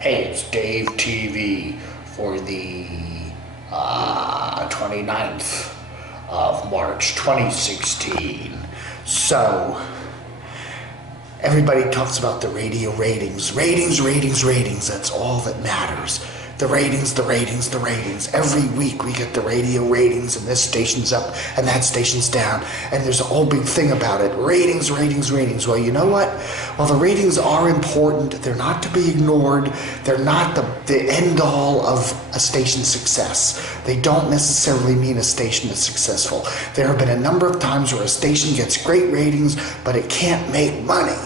Hey, it's Dave TV for the 29th of March 2016. So, everybody talks about the radio ratings. Ratings, that's all that matters. The ratings. Every week we get the radio ratings, and this station's up and that station's down, and there's a whole big thing about it. Ratings. Well, you know what? While the ratings are important, they're not to be ignored. They're not the end all of a station's success. They don't necessarily mean a station is successful. There have been a number of times where a station gets great ratings, but it can't make money.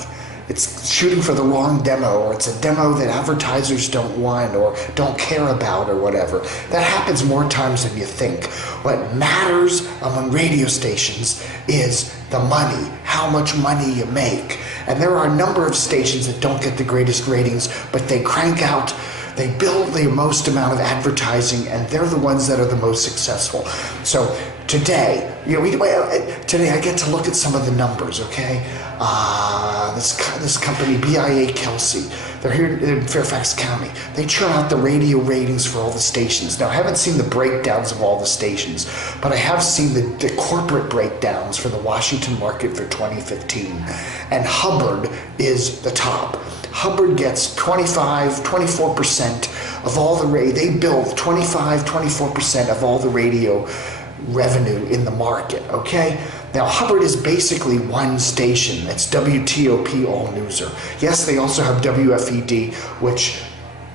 It's shooting for the wrong demo, or it's a demo that advertisers don't want or don't care about or whatever. That happens more times than you think. What matters among radio stations is the money, how much money you make. And there are a number of stations that don't get the greatest ratings, but they crank out, they build the most amount of advertising, and they're the ones that are the most successful. So today, today I get to look at some of the numbers, okay? This company, BIA Kelsey, they're here in Fairfax County. They churn out the radio ratings for all the stations. Now, I haven't seen the breakdowns of all the stations, but I have seen the corporate breakdowns for the Washington market for 2015. And Hubbard is the top. Hubbard gets 24% of all the they build 24% of all the radio revenue in the market, okay? Now, Hubbard is basically one station. That's WTOP All Newser. Yes, they also have WFED, which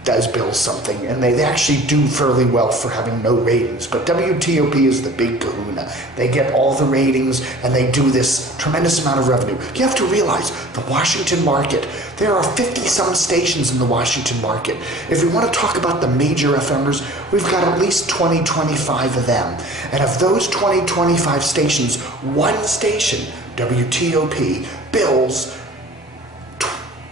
does bill something, and they actually do fairly well for having no ratings. But WTOP is the big kahuna. They get all the ratings, and they do this tremendous amount of revenue. You have to realize the Washington market, there are 50-some stations in the Washington market. If we want to talk about the major FMers, we've got at least 20-25 of them. And of those 20-25 stations, one station, WTOP, bills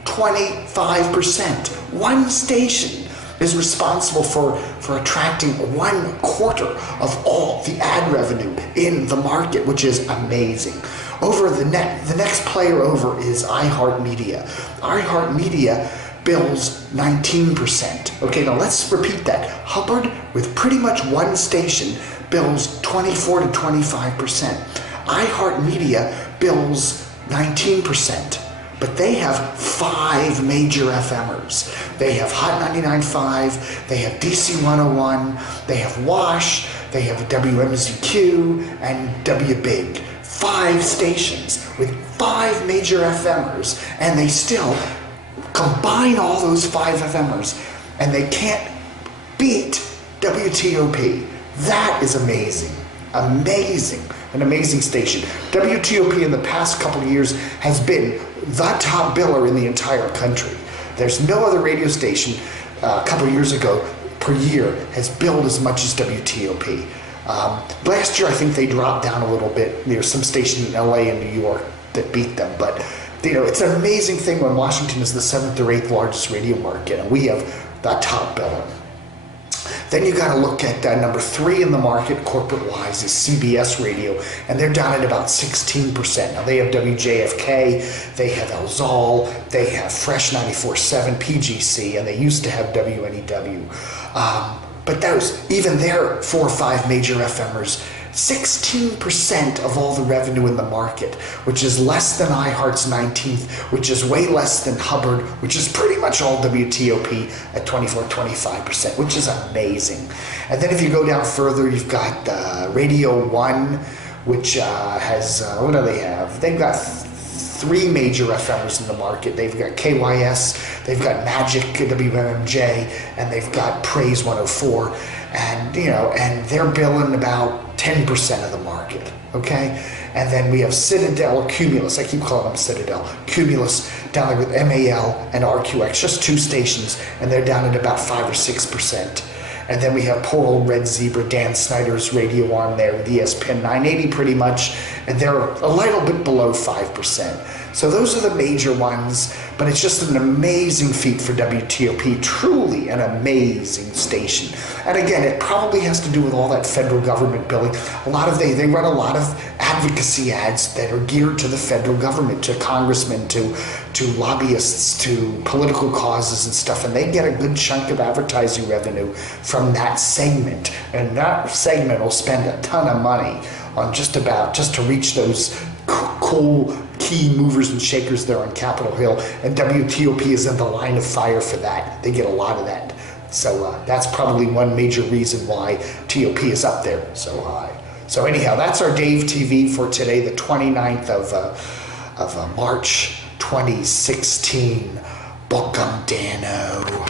25%. One station is responsible for attracting 1/4 of all the ad revenue in the market, which is amazing. The next player over is iHeart Media. iHeart Media bills 19%. Okay, now let's repeat that. Hubbard, with pretty much one station, bills 24 to 25%. iHeart Media bills 19%. But they have 5 major FMers. They have Hot 99.5, they have DC 101, they have WASH, they have WMZQ, and WBIG. 5 stations with 5 major FMers, and they still combine all those 5 FMers, and they can't beat WTOP. That is amazing. An amazing station. WTOP in the past couple of years has been the top biller in the entire country. There's no other radio station a couple of years ago per year has billed as much as WTOP. Last year I think they dropped down a little bit. There's some station in LA and New York that beat them, but it's an amazing thing when Washington is the 7th or 8th largest radio market and we have the top biller. Then you got to look at number 3 in the market, corporate-wise, is CBS Radio, and they're down at about 16%. Now, they have WJFK, they have El Zol, they have Fresh 94.7, PGC, and they used to have WNEW. But even their 4 or 5 major FMers, 16% of all the revenue in the market, which is less than iHeart's 19th, which is way less than Hubbard, which is pretty much all WTOP at 24-25%, which is amazing. And then if you go down further, you've got Radio 1, which has, what do they have? They've got 3 major FMers in the market. They've got KYS, they've got Magic WMMJ, and they've got Praise 104, and they're billing about 10% of the market, okay? And then we have Citadel, Cumulus, I keep calling them Citadel, Cumulus down there with MAL and RQX, just 2 stations, and they're down at about 5 or 6%. And then we have poor old Red Zebra, Dan Snyder's radio arm there with ESPN 980 pretty much, and they're a little bit below 5%. So those are the major ones, but it's just an amazing feat for WTOP, truly an amazing station. And again, it probably has to do with all that federal government billing. They run a lot of advocacy ads that are geared to the federal government, to congressmen, to lobbyists, to political causes and stuff, and they get a good chunk of advertising revenue from that segment. And that segment will spend a ton of money on just to reach those cool key movers and shakers there on Capitol Hill, and WTOP is in the line of fire for that. They get a lot of that. So that's probably one major reason why TOP is up there so high. So anyhow, that's our Dave TV for today, the 29th of March 2016. Book 'em, Dano.